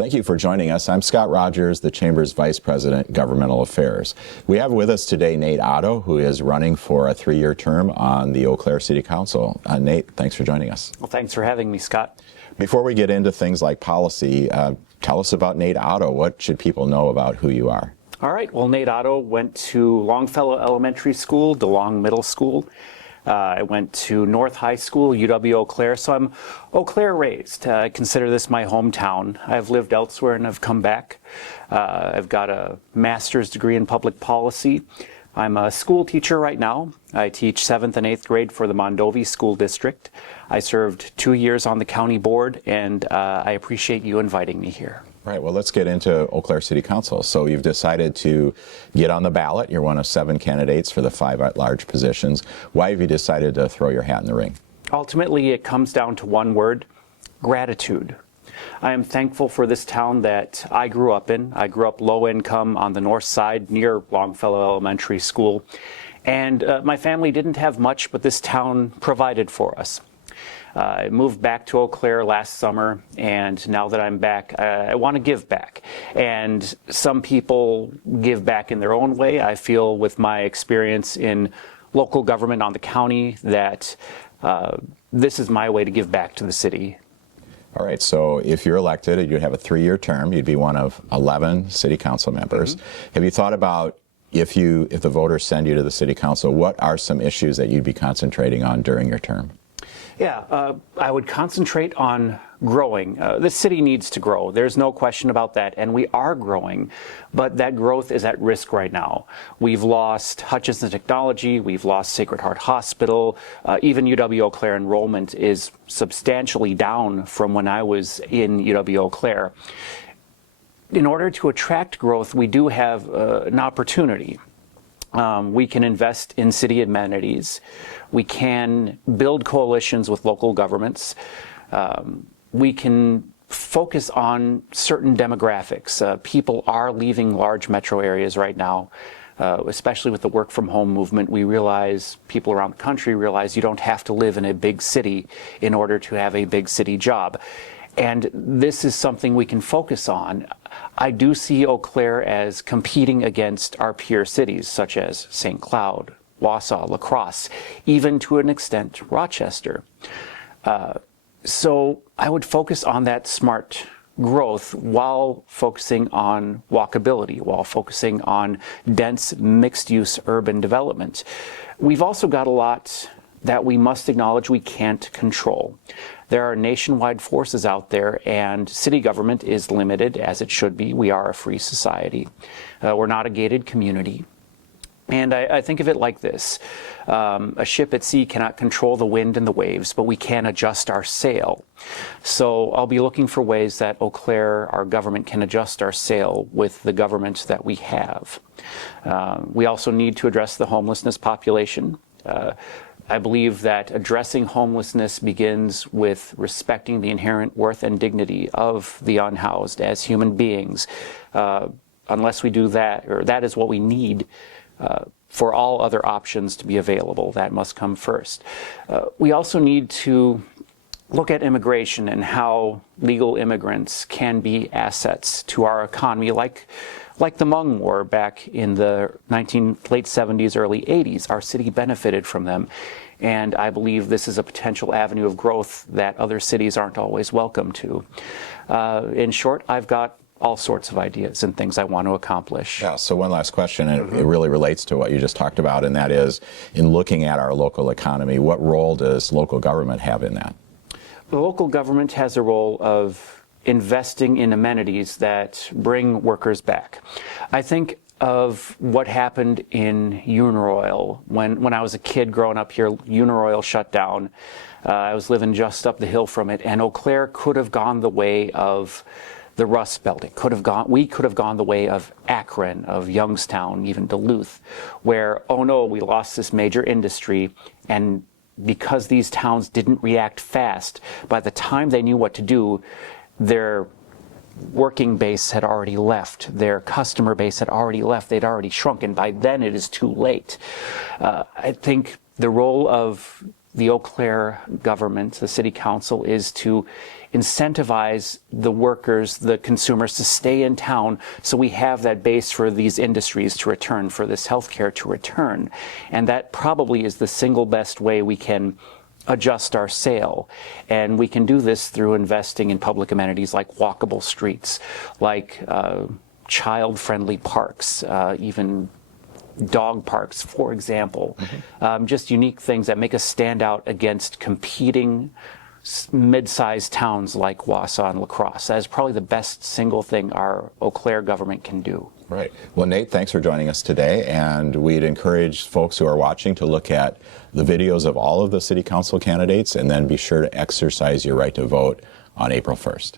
Thank you for joining us. I'm Scott Rogers, the Chamber's Vice President, Governmental Affairs. We have with us today Nate Otto, who is running for a 3-year term on the Eau Claire City Council. Nate, thanks for joining us. Well, thanks for having me, Scott. Before we get into things like policy, tell us about Nate Otto. What should people know about who you are? All right. Well, Nate Otto went to Longfellow Elementary School, DeLong Middle School. I went to North High School, UW Eau Claire, so I'm Eau Claire raised. I consider this my hometown. I've lived elsewhere and I've come back. I've got a master's degree in public policy. I'm a school teacher right now. I teach 7th and 8th grade for the Mondovi School District. I served 2 years on the county board, and I appreciate you inviting me here. Right, well, let's get into Eau Claire City Council. So you've decided to get on the ballot. You're one of 7 candidates for the 5 at-large positions. Why have you decided to throw your hat in the ring? Ultimately, it comes down to one word: gratitude. I am thankful for this town that I grew up in. I grew up low income on the north side near Longfellow Elementary School. And my family didn't have much, but this town provided for us. I moved back to Eau Claire last summer, and now that I'm back, I want to give back. And some people give back in their own way. I feel with my experience in local government on the county that this is my way to give back to the city. All right, so if you're elected, you'd have a 3-year term. You'd be one of 11 city council members. Have you thought about if the voters send you to the city council, what are some issues that you'd be concentrating on during your term? Yeah, I would concentrate on growing. The city needs to grow. There's no question about that, and we are growing, but that growth is at risk right now. We've lost Hutchinson Technology, we've lost Sacred Heart Hospital, even UW Eau Claire enrollment is substantially down from when I was in UW Eau Claire. In order to attract growth, we do have an opportunity. We can invest in city amenities. We can build coalitions with local governments. We can focus on certain demographics. People are leaving large metro areas right now, especially with the work from home movement. We realize, people around the country realize, you don't have to live in a big city in order to have a big city job. And this is something we can focus on. I do see Eau Claire as competing against our peer cities, such as St. Cloud, Wausau, La Crosse, even to an extent Rochester. So I would focus on that smart growth while focusing on walkability, while focusing on dense mixed-use urban development. We've also got a lot that we must acknowledge we can't control. There are nationwide forces out there, and city government is limited, as it should be. We are a free society. We're not a gated community. And I think of it like this. A ship at sea cannot control the wind and the waves, but we can adjust our sail. So I'll be looking for ways that Eau Claire, our government, can adjust our sail with the government that we have. We also need to address the homelessness population. I believe that addressing homelessness begins with respecting the inherent worth and dignity of the unhoused as human beings. Unless we do that, or that is what we need for all other options to be available. That must come first. We also need to look at immigration and how legal immigrants can be assets to our economy, like the Hmong War back in the late 70s, early 80s. Our city benefited from them, and I believe this is a potential avenue of growth that other cities aren't always welcome to. In short, I've got all sorts of ideas and things I want to accomplish. Yeah, so one last question, and it really relates to what you just talked about, and that is, in looking at our local economy, what role does local government have in that? The local government has a role of investing in amenities that bring workers back. I think of what happened in Uniroyal. When I was a kid growing up here, Uniroyal shut down. I was living just up the hill from it, and Eau Claire could have gone the way of the Rust Belt. We could have gone the way of Akron, of Youngstown, even Duluth, where, oh no, we lost this major industry, and because these towns didn't react fast, by the time they knew what to do, their working base had already left, their customer base had already left, they'd already shrunk, and by then it is too late. I think the role of the Eau Claire government, the city council, is to incentivize the workers, the consumers to stay in town so we have that base for these industries to return, for this healthcare to return. And that probably is the single best way we can adjust our sail. And we can do this through investing in public amenities like walkable streets, like child-friendly parks, even dog parks, for example. Just unique things that make us stand out against competing mid-sized towns like Wausau and La Crosse. That is probably the best single thing our Eau Claire government can do. Right. Well, Nate, thanks for joining us today, and we'd encourage folks who are watching to look at the videos of all of the city council candidates and then be sure to exercise your right to vote on April 1st.